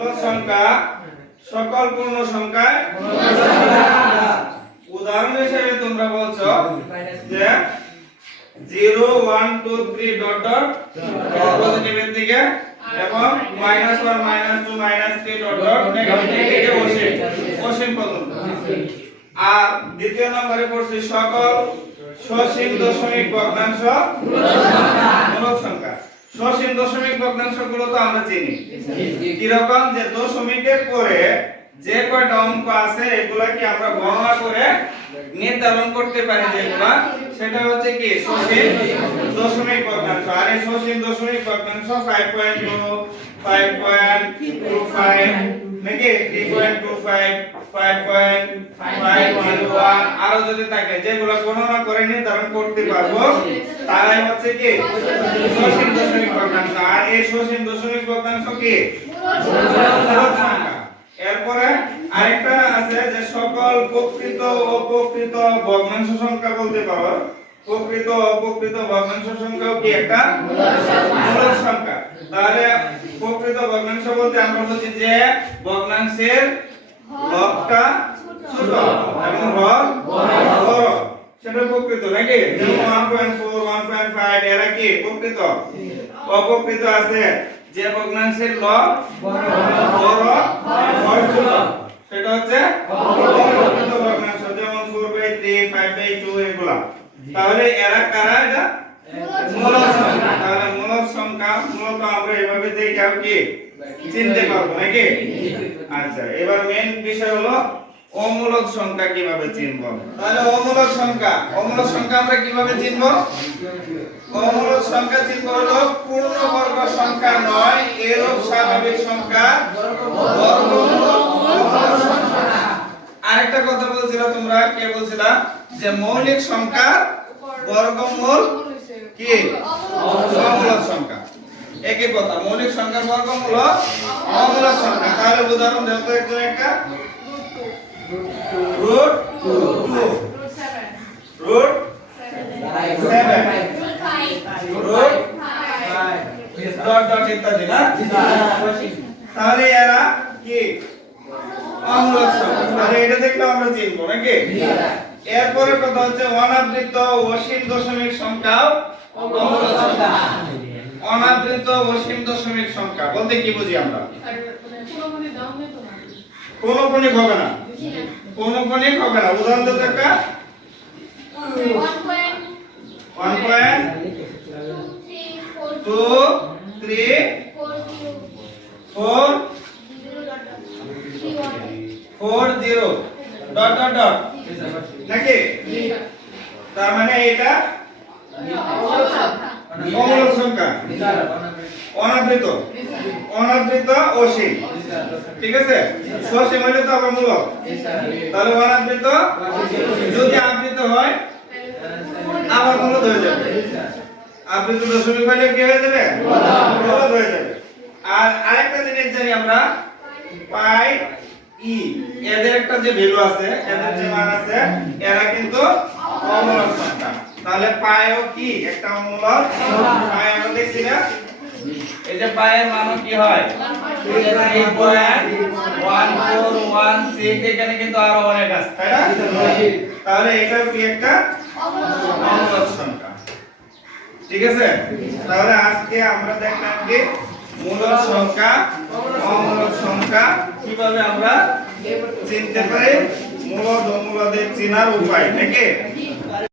মূলদ সংখ্যা সকল পূর্ণ সংখ্যায় উদাহরণ হিসেবে তোমরা বলছো যে zero, one, two, three, dot dot পজিটিভের দিকে এবং minus one minus two minus three dot dot negative থেকে অসীম অসীম পর্যন্ত। আর দ্বিতীয় নম্বরে পড়ছি সকল সসীম দশমিক ভগ্নাংশ মূলদ সংখ্যা সসীম দশমিক ভগ্নাংশগুলো তো আমরা চিনি। কীরকম যে দশমিকের পরে যে কয়টা অঙ্ক আছে এগুলা কি আমরা গণনা করে নির্ধারণ করতে পারি যেগুলা? সেটা হচ্ছে কি সসীম দশমিক ভগ্নাংশ। আর এই সসীম দশমিক ভগ্নাংশ 5.2 5.25 নাকি? 3.25 5.5 আরও যদি থাকে যেগুলো গণনা করে নির্ধারণ করতে পারব তারাই হচ্ছে কি? সসীম দশমিক ভগ্নাংশ। আর এই সসীম দশমিক ভগ্নাংশ কি। এরপরে আরেকটা আছে যে সকল প্রকৃত অপ্রকৃত ভগ্নাংশ সংখ্যা বলতে পারো। প্রকৃত অপ্রকৃত ভগ্নাংশ সংখ্যাও কি একটা? মূলদ সংখ্যা। তাহলে প্রকৃত ভগ্নাংশ বলতে আমরা বলছি যে ভগ্নাংশের লবটা ছোট এবং হর বড়। সেটা প্রকৃত নাকি? যেমন 1.4 1.5 এরা কি? প্রকৃত। অপ্রকৃত আছে। যে ভগ্নাংশের লব বড় হর ছোট সেটা হচ্ছে অপ্রকৃত ভগ্নাংশ। যেমন 4/3 5/2 এগুলা। তাহলে এরা কারা এটা? মূলদ সংখ্যা আমরা এভাবে আর কি চিনতে পারব নাকি? আচ্ছা এবার মেন বিষয় হলো অমূলদ সংখ্যা কীভাবে চিনব তাহলে অমূলদ সংখ্যা অমূলদ সংখ্যা আমরা কীভাবে চিনব? অমূলদ সংখ্যা চিনব হলো পূর্ণবর্গ সংখ্যা নয়, এরূপ স্বাভাবিক সংখ্যা আরেকটা কথা বলছিলা তোমরা, কে বলছিলা? যে মৌলিক সংখ্যা বর্গমূল কি? একই কথা, মৌলিক সংখ্যার বর্গমূল অমূলদ সংখ্যা। তাহলে উদাহরণ তো একজন একটা। Root two root seven root dot dot ইত্যাদি, না? তাহলে এরা কি? অমূলদ সংখ্যা। তাহলে এটা দেখলে আমরা চিনবো, নাকি? এরপরে কথা হচ্ছে অনাবৃত অসীম দশমিক সংখ্যাও অমূলদ সংখ্যা। অনাবৃত অসীম দশমিক সংখ্যা। বলতে কি বুঝি আমরা? কোনো কোণিক হবে না। কোনো কোণিক হবে না। উদাহরণ তো একটা। One point two three four four zero dot dot dot নাকি? তার মানে এটা অমূলদ সংখ্যা অনাবৃত অনাবৃত অসীম ঠিক আছে? সসীম হইলে তো আবার তাহলে অনাবৃত, যদি আবৃত হয়, আবার হয়ে যাবে। আবৃত দশমিক হইলে কি হয়ে যাবে? মূলদ হয়ে যাবে। আর আরেকটা জিনিস জানি আমরা, পাই ই। এদের একটা যে ভ্যালু আছে, এদের যে মান আছে, এরা কিন্তু সংখ্যা তাহলে পায়ও কি? একটা অমূলদ পাই আমরা দেখছি না। এই যে পায়ের মানও কি হয়? 3.1416 এখানে কিন্তু আরও অনেক আছে, তাই না? তাহলে এটা কি একটা? সংখ্যা ঠিক আছে? তাহলে আজকে আমরা দেখলাম কি মূলদ সংখ্যা অমূলদ সংখ্যা কীভাবে আমরা চিনতে পারি? মূলদ অমূলদের চেনার উপায়, নাকি?